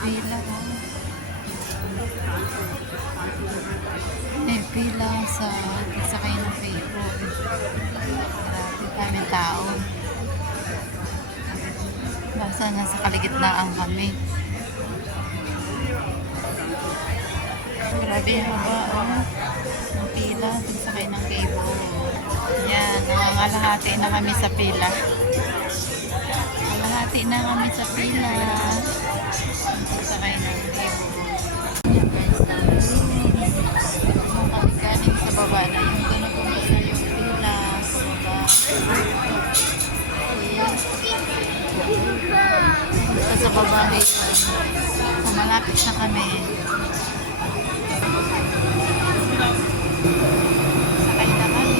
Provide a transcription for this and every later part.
pila. May pila sa sakay ng Facebook. Grabe daming tao. Basta nasa kaligitnaan kami. Grabe haba, oh. Ang pila, sakay ng cable. Yan, nangangalahati na kami sa pila. Nangangalahati na kami sa pila. Sakay ng cable. Yan guys, kami galing sa baba na yung ganun yung pila sa baba. Sa baba dito. Malapit na kami. Sakay na kami.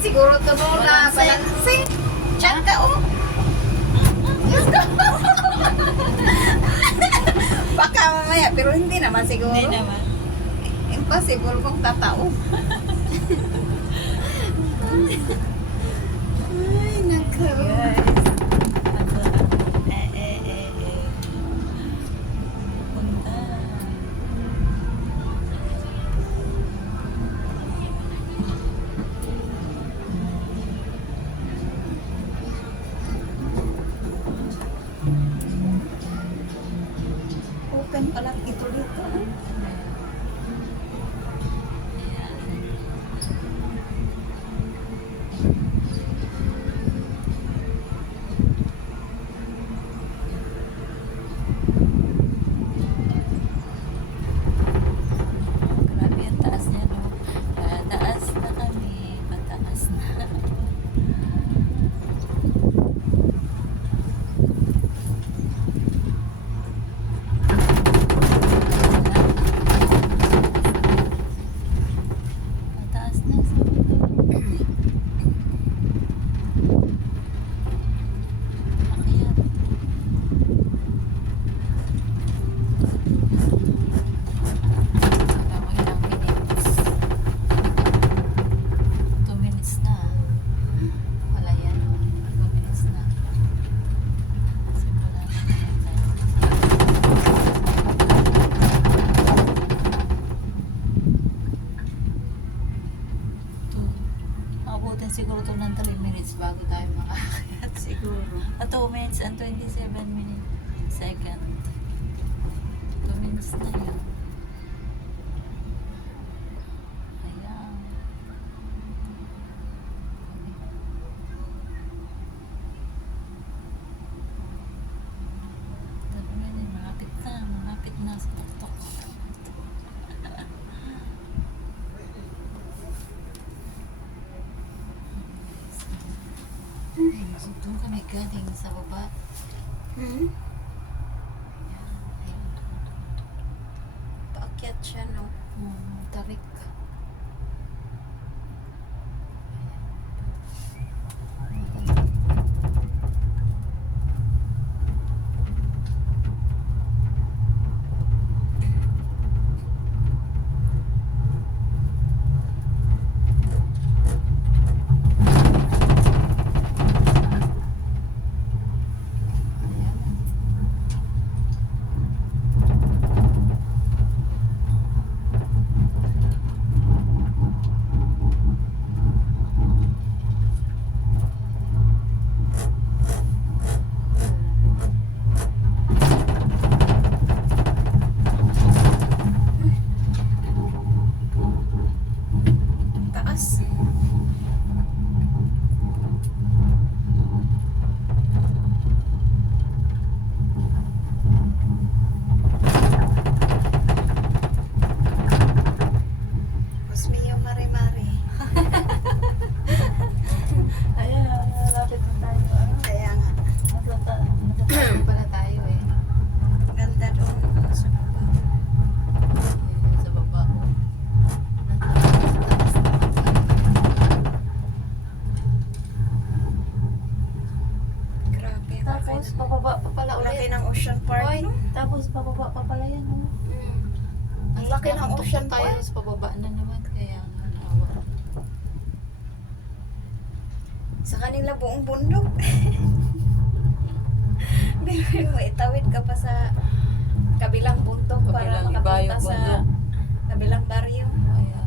Siguro to na balanse. Chat ka oh. Baka mamaya pero hindi naman siguro. Hindi naman. Impossible kung tatao. Ay, nako. Open pala ito dito. Grabe ang taas niya, no? Pataas na kami. Pataas na. Pataas na sa akyat. Tama ilang minutes. 2 minutes na. Wala yan. 2 minutes na. Simula na Abutin siguro to ng 3 minutes bago tayo makakayat siguro. 2 minutes and 27 minutes second. 2 minutes na yun. Ayan. Malapit na sa tuktok. Doon kami galing sa baba. Paakyat siya no. Tarik. mare-mare. Ayan, malapit na tayo. Kaya nga, Masatayo pala tayo eh. ganda doon sa baba. Ayun, sa baba. Grabe. Tapos, pababa pa pala laki ulit. ng Ocean Park, Hoy, no? tapos pababa pa pala yan. Oh. Ang laki ng Nakatuktok Ocean tayo Park. sa pababa na naman. Kaya nga naawa. Sa kanila buong bundok. Biruin mo, itawid ka pa sa kabilang bundok para Kabilang iba makapunta yung sa bundok. kabilang baryo. Kaya nga.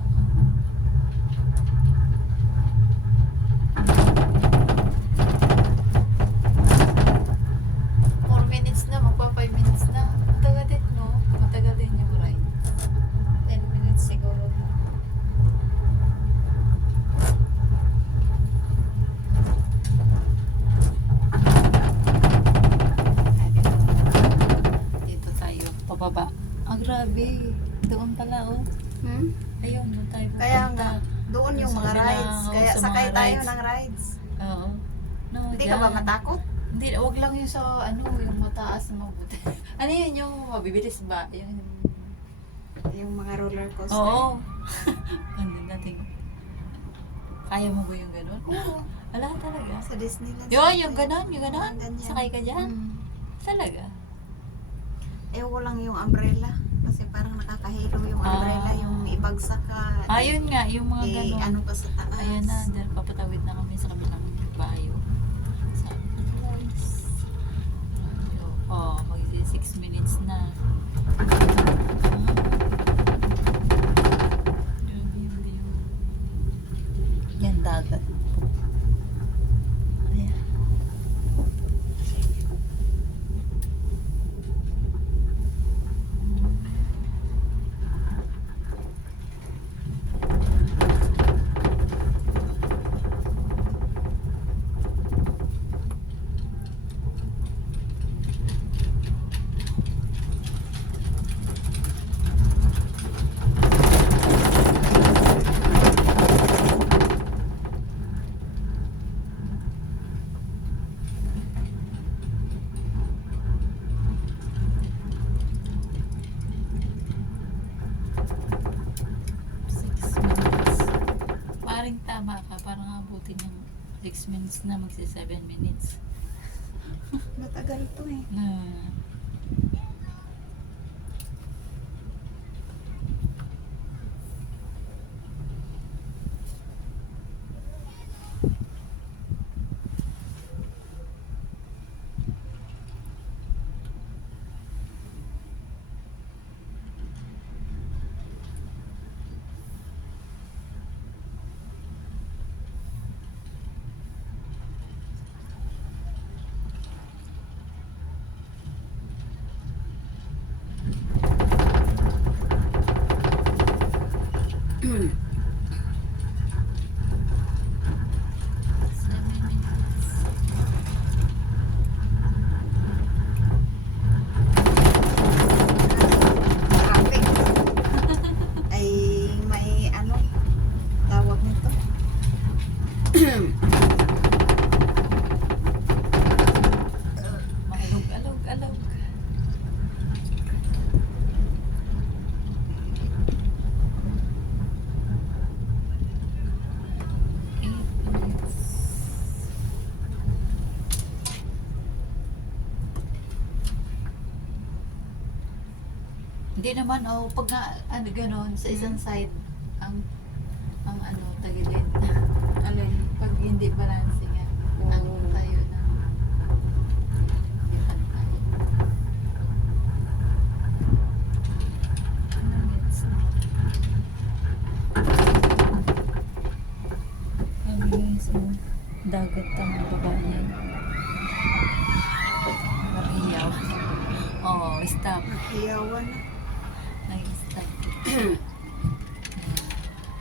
Four minutes na, magpa 5 minutes na. Matagal din, no? Matagal din yung ride. 10 minutes siguro. Dito tayo, pababa. Ah, grabe. Doon pala, oh. Ayun, doon tayo pupunta. Kaya nga, doon yung Sa mga kabila, rides. oo, Kaya sa sakay mga tayo rides. ng rides. Oo. No, Hindi ka ba dyan. matakot? Hindi, wag lang yung sa, ano, yung mataas na mabuti. Ano yun, yung mabibilis ba? Yung, Yung mga roller coaster. oo. Ano natin. Kaya mo ba yung ganun? Oo. Wala talaga. Sa Disneyland. Yun, yung ganun, yung ganun. Ganyan. Sakay ka dyan. Talaga. Ewan lang yung umbrella. Kasi parang nakakahilo yung umbrella. Ah. Yung ibagsak ka. Ayun nga, yung mga ganun. Ano ka sa taas. Ayan na, dahil papatawid na kami sa kabilang bayo. Sabi ko, guys. Oh, magsi 6 minutes na. Grabe yung view. Yan, dagat. Ayan. Paring tama ka, parang abutin ng 6 minutes na magsi 7 minutes. Matagal to eh. Na Traffic. Ay may ano tawag nito. Mahalog, alog, alog. Hindi naman, oh, pag nga, ano, ganon, sa isang side, ang ano, tagilid. Alin? Pag hindi balancing, ang tayo na, hindi pantay. Minutes na. Ano guys, oh, dagat ang baba niya. Mariyaw. Oh, stop. Hiyawan. Nag-stop.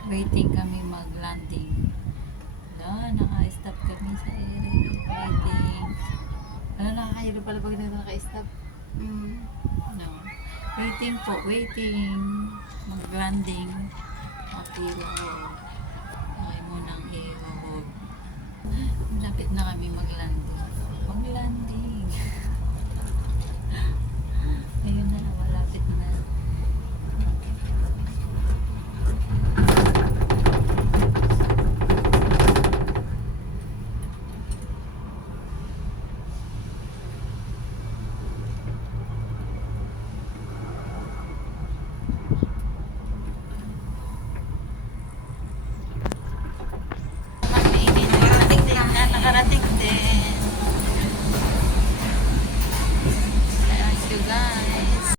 Waiting kami mag-landing. Wala, naka-stop kami sa area. Waiting. Wala, nakakahilo pala pag naka-stop. No. Waiting po, waiting. Mag-landing. Mapilog. Okay munang ihubog. Lapit na kami mag-landing. Mag-landing.